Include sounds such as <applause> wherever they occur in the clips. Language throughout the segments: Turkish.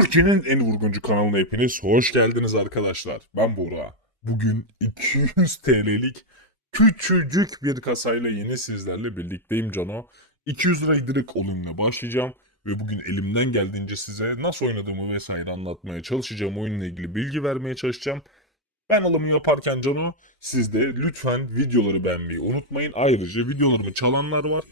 Türkiye'nin en vurguncu kanalına hepiniz hoş geldiniz arkadaşlar. Ben Buğra. Bugün 200 TL'lik küçücük bir kasayla yine sizlerle birlikteyim Cano. 200 lirayı direkt onunla başlayacağım. Ve bugün elimden geldiğince size nasıl oynadığımı vesaire anlatmaya çalışacağım. Oyunla ilgili bilgi vermeye çalışacağım. Ben alımı yaparken Cano siz de lütfen videoları beğenmeyi unutmayın. Ayrıca videolarımı çalanlar var.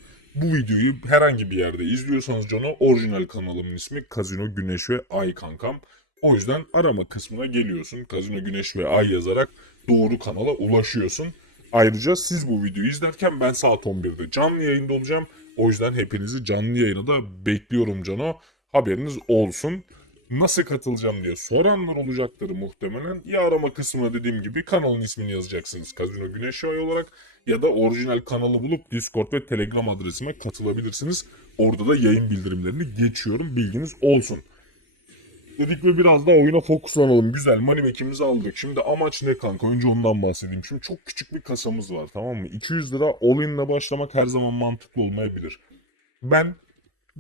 Bu videoyu herhangi bir yerde izliyorsanız Cano orijinal kanalımın ismi Kazino Güneş ve Ay kankam. O yüzden arama kısmına geliyorsun. Kazino Güneş ve Ay yazarak doğru kanala ulaşıyorsun. Ayrıca siz bu videoyu izlerken ben saat 11'de canlı yayında olacağım. O yüzden hepinizi canlı yayına da bekliyorum Cano. Haberiniz olsun. Nasıl katılacağım diye soranlar olacaktır muhtemelen. Ya arama kısmına dediğim gibi kanalın ismini yazacaksınız Kazino Güneş Ay olarak ya da orijinal kanalı bulup Discord ve Telegram adresime katılabilirsiniz. Orada da yayın bildirimlerini geçiyorum. Bilginiz olsun. Dedik ve biraz da oyuna fokuslanalım. Güzel money aldık. Şimdi amaç ne kanka? Önce ondan bahsedeyim. Şimdi çok küçük bir kasamız var tamam mı? 200 lira all-in'le başlamak her zaman mantıklı olmayabilir. Ben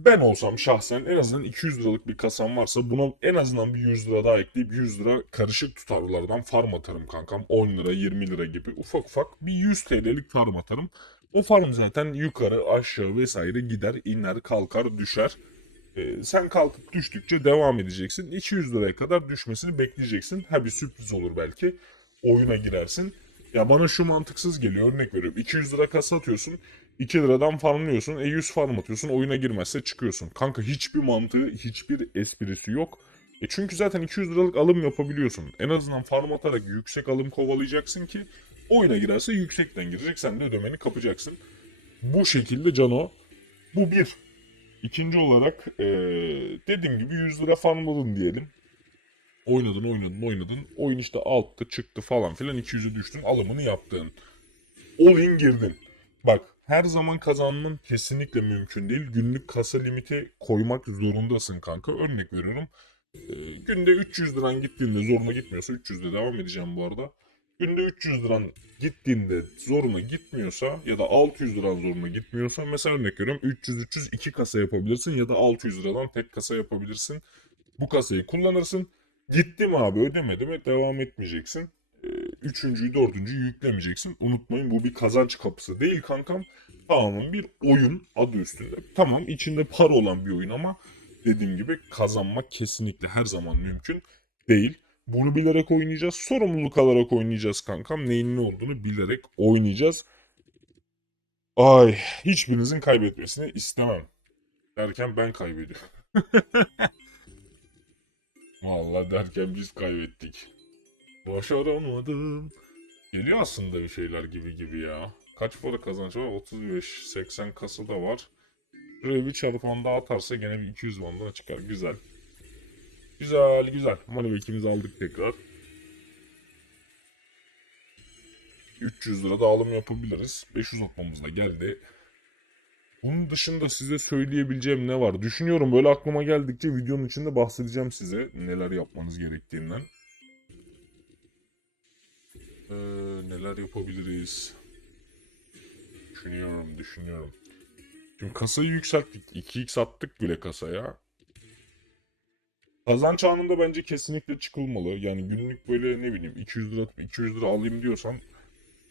ben olsam şahsen en azından 200 liralık bir kasam varsa buna en azından bir 100 lira daha ekleyip 100 lira karışık tutarlardan farm atarım kankam. 10 lira 20 lira gibi ufak ufak bir 100 TL'lik farm atarım. O farm zaten yukarı aşağı vesaire gider iner kalkar düşer. Ee, sen kalkıp düştükçe devam edeceksin. 200 liraya kadar düşmesini bekleyeceksin. Ha bir sürpriz olur belki. Oyuna girersin. Ya bana şu mantıksız geliyor örnek veriyorum. 200 lira kasa atıyorsun. 2 liradan farmlıyorsun. E 100 farm atıyorsun. Oyuna girmezse çıkıyorsun. Kanka hiçbir mantığı, hiçbir esprisi yok. E çünkü zaten 200 liralık alım yapabiliyorsun. En azından farm atarak yüksek alım kovalayacaksın ki oyuna girerse yüksekten girecek. Sen de ödemeni kapacaksın. Bu şekilde Cano. Bu bir. İkinci olarak eee dediğim gibi 100 lira farmladın diyelim. Oynadın oynadın oynadın. Oyun işte alttı çıktı falan filan 200'e düştün alımını yaptın. All in girdin. Bak her zaman kazanman kesinlikle mümkün değil. Günlük kasa limiti koymak zorundasın kanka. Örnek veriyorum. Ee, günde 300 liran gittiğinde zoruna gitmiyorsa 300 de devam edeceğim bu arada. Günde 300 liran gittiğinde zoruna gitmiyorsa ya da 600 liran zoruna gitmiyorsa mesela örnek veriyorum 300-300 iki kasa yapabilirsin ya da 600 liradan tek kasa yapabilirsin. Bu kasayı kullanırsın. Gitti mi abi ödemedi mi devam etmeyeceksin. Üçüncüyü dördüncüyü yüklemeyeceksin. Unutmayın bu bir kazanç kapısı değil kankam. Tamamen bir oyun adı üstünde. Tamam içinde para olan bir oyun ama dediğim gibi kazanmak kesinlikle her zaman mümkün değil. Bunu bilerek oynayacağız. Sorumluluk alarak oynayacağız kankam. Neyin ne olduğunu bilerek oynayacağız. Ay hiçbirinizin kaybetmesini istemem. Derken ben kaybediyorum. <laughs> Vallahi derken biz kaybettik. Başaramadım. Geliyor aslında bir şeyler gibi gibi ya. Kaç para kazanç var? 35, 80 kasada var. Şuraya bir çarpan daha atarsa gene bir 200 bandına çıkar. Güzel. Güzel güzel. Moneyback'imizi aldık tekrar. 300 lira da alım yapabiliriz. 500 okmamız da geldi. Bunun dışında size söyleyebileceğim ne var? Düşünüyorum böyle aklıma geldikçe videonun içinde bahsedeceğim size neler yapmanız gerektiğinden. Neler yapabiliriz? Düşünüyorum, düşünüyorum. Şimdi kasayı yükselttik. 2x attık bile kasaya. Kazanç anında bence kesinlikle çıkılmalı. Yani günlük böyle ne bileyim 200 lira 200 lira alayım diyorsan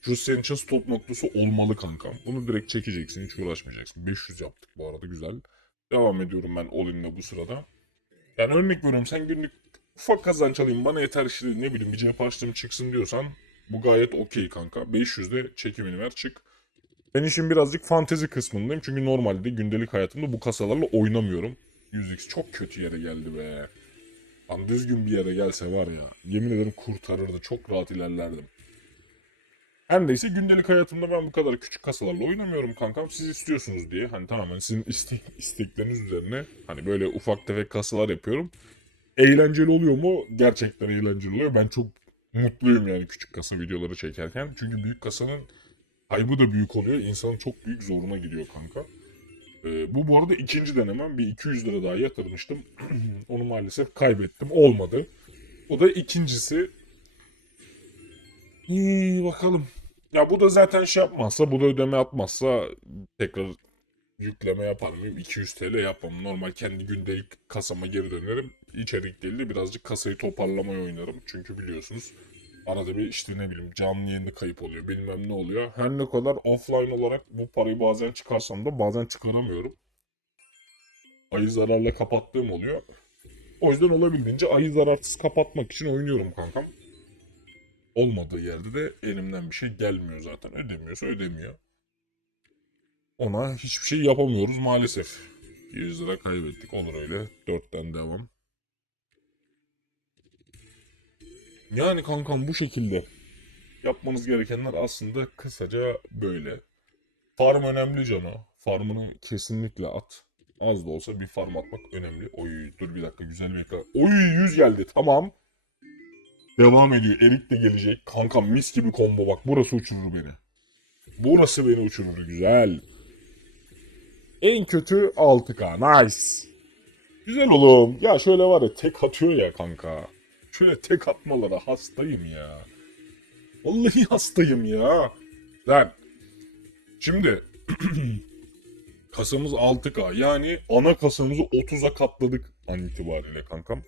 şu senin için stop noktası olmalı kankam. Bunu direkt çekeceksin hiç uğraşmayacaksın. 500 yaptık bu arada güzel. Devam ediyorum ben all bu sırada. Yani örnek veriyorum sen günlük ufak kazanç alayım bana yeter işte ne bileyim bir cep harçlığım çıksın diyorsan bu gayet okey kanka. 500'de çekimini ver çık. Ben işin birazcık fantezi kısmındayım. Çünkü normalde gündelik hayatımda bu kasalarla oynamıyorum. 100x çok kötü yere geldi be. Lan düzgün bir yere gelse var ya. Yemin ederim kurtarırdı. Çok rahat ilerlerdim. Her neyse gündelik hayatımda ben bu kadar küçük kasalarla oynamıyorum kankam. Siz istiyorsunuz diye. Hani tamamen sizin iste istekleriniz üzerine. Hani böyle ufak tefek kasalar yapıyorum. Eğlenceli oluyor mu? Gerçekten eğlenceli oluyor. Ben çok mutluyum yani küçük kasa videoları çekerken. Çünkü büyük kasanın kaybı da büyük oluyor. İnsanın çok büyük zoruna gidiyor kanka. Ee, bu bu arada ikinci denemem. Bir 200 lira daha yatırmıştım. <clears throat> Onu maalesef kaybettim. Olmadı. O da ikincisi. İyi bakalım. Ya bu da zaten şey yapmazsa, bu da ödeme atmazsa tekrar yükleme yapar mıyım? 200 TL yapmam. Normal kendi gündelik kasama geri dönerim. İçerik değil de birazcık kasayı toparlamaya oynarım. Çünkü biliyorsunuz arada bir işte ne bileyim canlı yayında kayıp oluyor bilmem ne oluyor. Her ne kadar offline olarak bu parayı bazen çıkarsam da bazen çıkaramıyorum. Ayı zararla kapattığım oluyor. O yüzden olabildiğince ayı zararsız kapatmak için oynuyorum kankam. Olmadığı yerde de elimden bir şey gelmiyor zaten. Ödemiyorsa ödemiyor. Ona hiçbir şey yapamıyoruz maalesef. 100 lira kaybettik. Olur öyle. 4'ten devam. Yani kankam bu şekilde. Yapmanız gerekenler aslında kısaca böyle. Farm önemli cano. Farmını kesinlikle at. Az da olsa bir farm atmak önemli. Oy dur bir dakika güzel bir ekran. Oy 100 geldi tamam. Devam ediyor. Erik de gelecek. Kankam mis gibi combo bak. Burası uçurur beni. Burası beni uçurur. Güzel. En kötü 6K. Nice. Güzel oğlum. Ya şöyle var ya tek atıyor ya kanka. Şöyle tek atmalara hastayım ya. Vallahi <laughs> hastayım ya. Lan. Şimdi <clears throat> kasamız 6K. Yani ana kasamızı 30'a katladık an itibariyle kankam.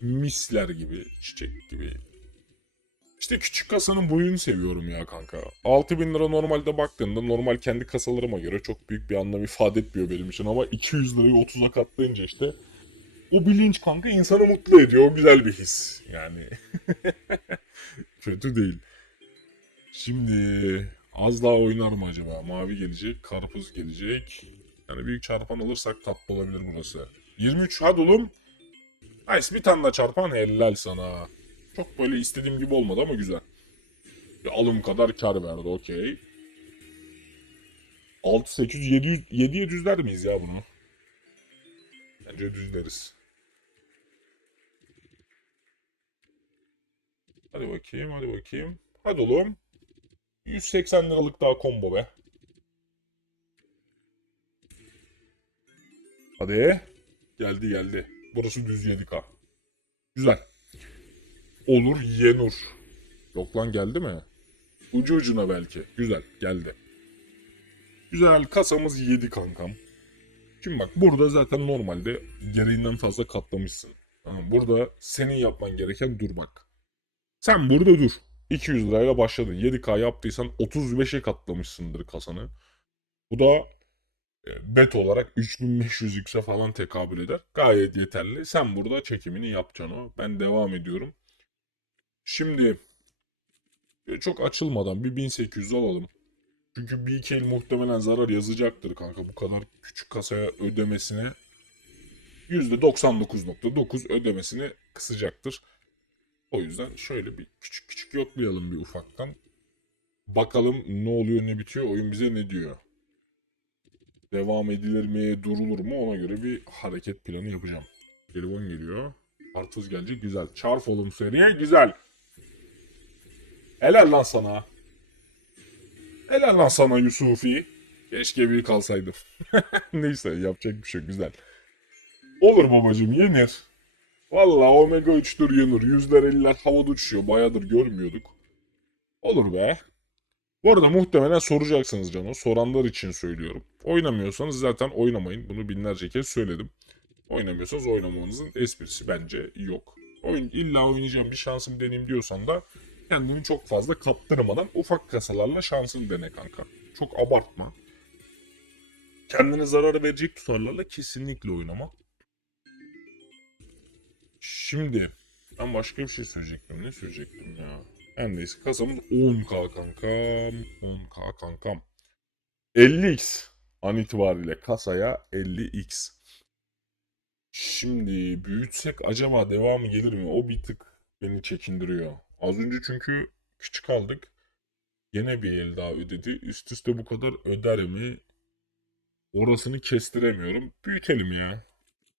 Misler gibi, çiçek gibi. İşte küçük kasanın boyunu seviyorum ya kanka. 6000 lira normalde baktığında normal kendi kasalarıma göre çok büyük bir anlam ifade etmiyor benim için ama 200 lirayı 30'a katlayınca işte o bilinç kanka insanı mutlu ediyor. O güzel bir his. Yani <laughs> kötü değil. Şimdi az daha oynar mı acaba? Mavi gelecek, karpuz gelecek. Yani büyük çarpan alırsak tatlı olabilir burası. 23 hadi oğlum. Nice bir tane daha çarpan helal sana. Çok böyle istediğim gibi olmadı ama güzel. Bir alım kadar kar verdi okey. 6 800 700 7 700 der miyiz ya bunu? Bence düzleriz. Hadi bakayım hadi bakayım. Hadi oğlum. 180 liralık daha combo be. Hadi. Geldi geldi. Burası düz 7K. Güzel. Olur Yenur. Yok lan geldi mi? Ucu ucuna belki. Güzel geldi. Güzel kasamız 7 kankam. Şimdi bak burada zaten normalde gereğinden fazla katlamışsın. Burada senin yapman gereken durmak. Sen burada dur. 200 lirayla başladın. 7K yaptıysan 35'e katlamışsındır kasanı. Bu da e, bet olarak 3500x'e falan tekabül eder. Gayet yeterli. Sen burada çekimini yapacaksın o. Ben devam ediyorum. Şimdi e, çok açılmadan bir 1800 alalım. Çünkü bir el muhtemelen zarar yazacaktır kanka. Bu kadar küçük kasaya ödemesini %99.9 ödemesini kısacaktır. O yüzden şöyle bir küçük küçük yoklayalım bir ufaktan. Bakalım ne oluyor ne bitiyor oyun bize ne diyor. Devam edilir mi durulur mu ona göre bir hareket planı yapacağım. Telefon geliyor. Kartuz gelecek güzel. Çarp oğlum seriye güzel. Helal lan sana. Helal lan sana Yusufi. Keşke bir kalsaydım. <laughs> Neyse yapacak bir şey güzel. Olur babacım yenir. Valla Omega 3'tür yenir. Yüzler eller havada uçuyor. Bayağıdır görmüyorduk. Olur be. Bu arada muhtemelen soracaksınız canım. Soranlar için söylüyorum. Oynamıyorsanız zaten oynamayın. Bunu binlerce kez söyledim. Oynamıyorsanız oynamanızın esprisi bence yok. Oyun, illa oynayacağım bir şansım deneyim diyorsan da kendini çok fazla kaptırmadan ufak kasalarla şansını dene kanka. Çok abartma. Kendine zarar verecek tutarlarla kesinlikle oynama. Şimdi ben başka bir şey söyleyecektim. Ne söyleyecektim ya? Her neyse kasamız 10k kankam. 10k kankam. 50x an itibariyle kasaya 50x. Şimdi büyütsek acaba devamı gelir mi? O bir tık beni çekindiriyor. Az önce çünkü küçük aldık. Yine bir el daha ödedi. Üst üste bu kadar öder mi? Orasını kestiremiyorum. Büyütelim ya.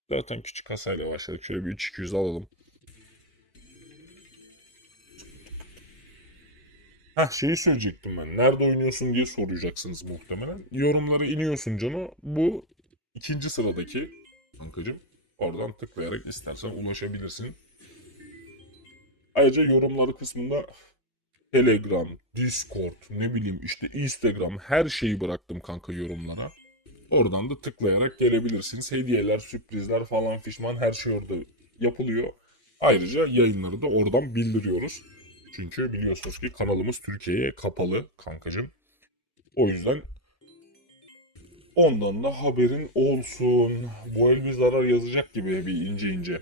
Zaten küçük kasayla başladık. Şöyle bir 3200 alalım. Heh şeyi söyleyecektim ben. Nerede oynuyorsun diye soracaksınız muhtemelen. Yorumlara iniyorsun Cano. Bu ikinci sıradaki kankacım. Oradan tıklayarak istersen ulaşabilirsin. Ayrıca yorumları kısmında Telegram, Discord, ne bileyim işte Instagram her şeyi bıraktım kanka yorumlara. Oradan da tıklayarak gelebilirsiniz. Hediyeler, sürprizler falan fişman her şey orada yapılıyor. Ayrıca yayınları da oradan bildiriyoruz. Çünkü biliyorsunuz ki kanalımız Türkiye'ye kapalı kankacım. O yüzden ondan da haberin olsun. Bu el bir zarar yazacak gibi bir ince ince.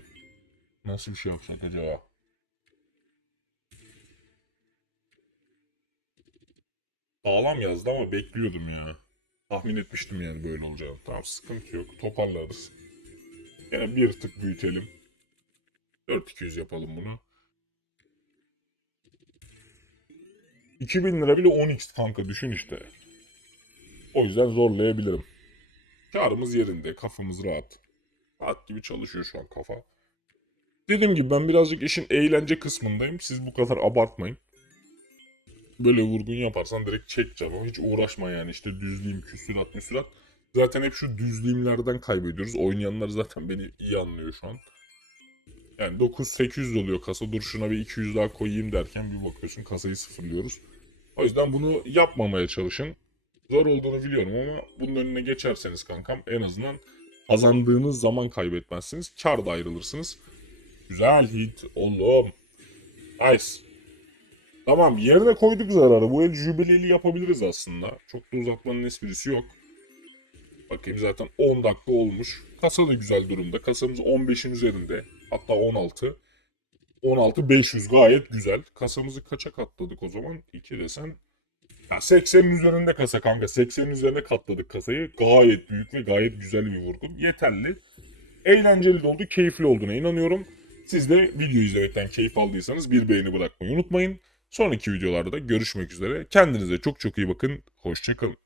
Nasıl bir şey yapsak acaba? Sağlam yazdı ama bekliyordum ya. Tahmin etmiştim yani böyle olacağını. Tamam sıkıntı yok. Toparlarız. Yine bir tık büyütelim. 4200 yapalım bunu. 2000 lira bile 10x kanka düşün işte. O yüzden zorlayabilirim. Karımız yerinde, kafamız rahat. Rahat gibi çalışıyor şu an kafa. Dediğim gibi ben birazcık işin eğlence kısmındayım. Siz bu kadar abartmayın. Böyle vurgun yaparsan direkt çek canım. Hiç uğraşma yani işte düzleyim, küsürat, müsürat. Zaten hep şu düzleyimlerden kaybediyoruz. Oynayanlar zaten beni iyi anlıyor şu an. Yani 9-800 oluyor kasa. Dur şuna bir 200 daha koyayım derken bir bakıyorsun kasayı sıfırlıyoruz. O yüzden bunu yapmamaya çalışın. Zor olduğunu biliyorum ama bunun önüne geçerseniz kankam en azından kazandığınız zaman kaybetmezsiniz. Kar da ayrılırsınız. Güzel hit oğlum. Nice. Tamam yerine koyduk zararı. Bu el jübileli yapabiliriz aslında. Çok da uzatmanın esprisi yok. Bakayım zaten 10 dakika olmuş. Kasa da güzel durumda. Kasamız 15'in üzerinde. Hatta 16. 16 500 gayet güzel. Kasamızı kaça katladık o zaman? 2 desen. Ya 80'in üzerinde kasa kanka. 80'in üzerine katladık kasayı. Gayet büyük ve gayet güzel bir vurgun. Yeterli. Eğlenceli de oldu, keyifli olduğuna inanıyorum. Siz de video izlemekten keyif aldıysanız bir beğeni bırakmayı unutmayın. Sonraki videolarda görüşmek üzere. Kendinize çok çok iyi bakın. Hoşçakalın.